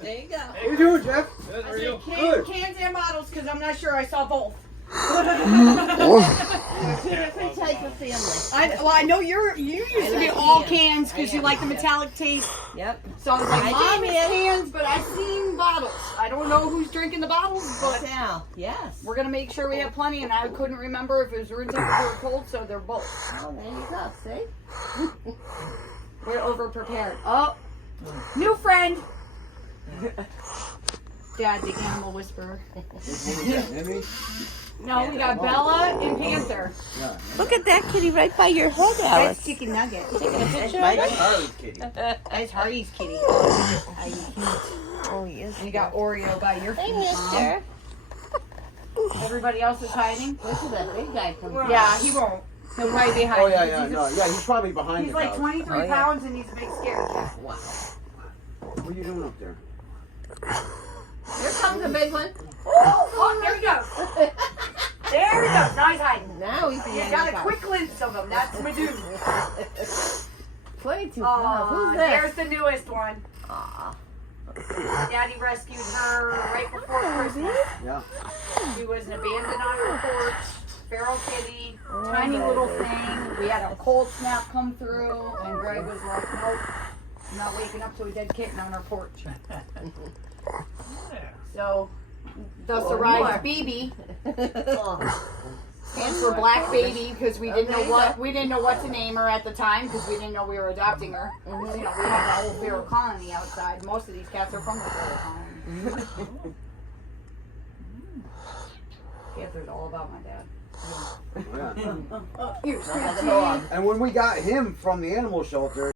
There you go. How you doing, Jeff? Good, I are you? said Good. cans and bottles because I'm not sure I saw both. Two different types of family. I know you used to be like all cans. cans because I you am, like the yeah. metallic taste. Yep. So I was like, I Mom, did, it's man. cans, but I've seen bottles. I don't know who's drinking the bottles, but Now, yes. we're gonna make sure we have plenty. And I couldn't remember if it was room temperature or cold, so they're both. Oh, there you go. See? We're over prepared. Oh, new friend. Dad, the animal whisperer. Emmy? No, we got Bella and Panther. Yeah. Look at that kitty right by your head, That's Alice. Chicken Nugget. Taking a picture of That's it? Harley's kitty. That's Harley's kitty. Oh, yes. You got Oreo by your Hey, feet, Mom. mister. Everybody else is hiding. Where did that big guy come from? Yeah, he won't. He'll probably be Oh, hiding. yeah, because yeah, no, yeah, he's probably behind He's the like couch. 23 Oh, yeah. pounds and he's a big scaredy cat. Wow. What are you doing up there? Here comes the big one. Oh, there he goes. There he goes. Now he's hiding. Now he's You got a quick glimpse of him. That's my dude. 22 pounds. Aw, Who's there's this? the newest one. Aw. Daddy rescued her right before Christmas. Yeah. She was abandoned on her porch. Feral kitty, tiny little thing. We had a cold snap come through, and Greg was like, "Nope, I'm not waking up to a dead kitten on our porch." So, thus arrived BB. And for Black Baby because we didn't know what to name her at the time because we didn't know we were adopting her. You know, we have the whole feral colony outside. Most of these cats are from the feral colony. Panther's all about my dad. Yeah. You're Another dog. And when we got him from the animal shelter,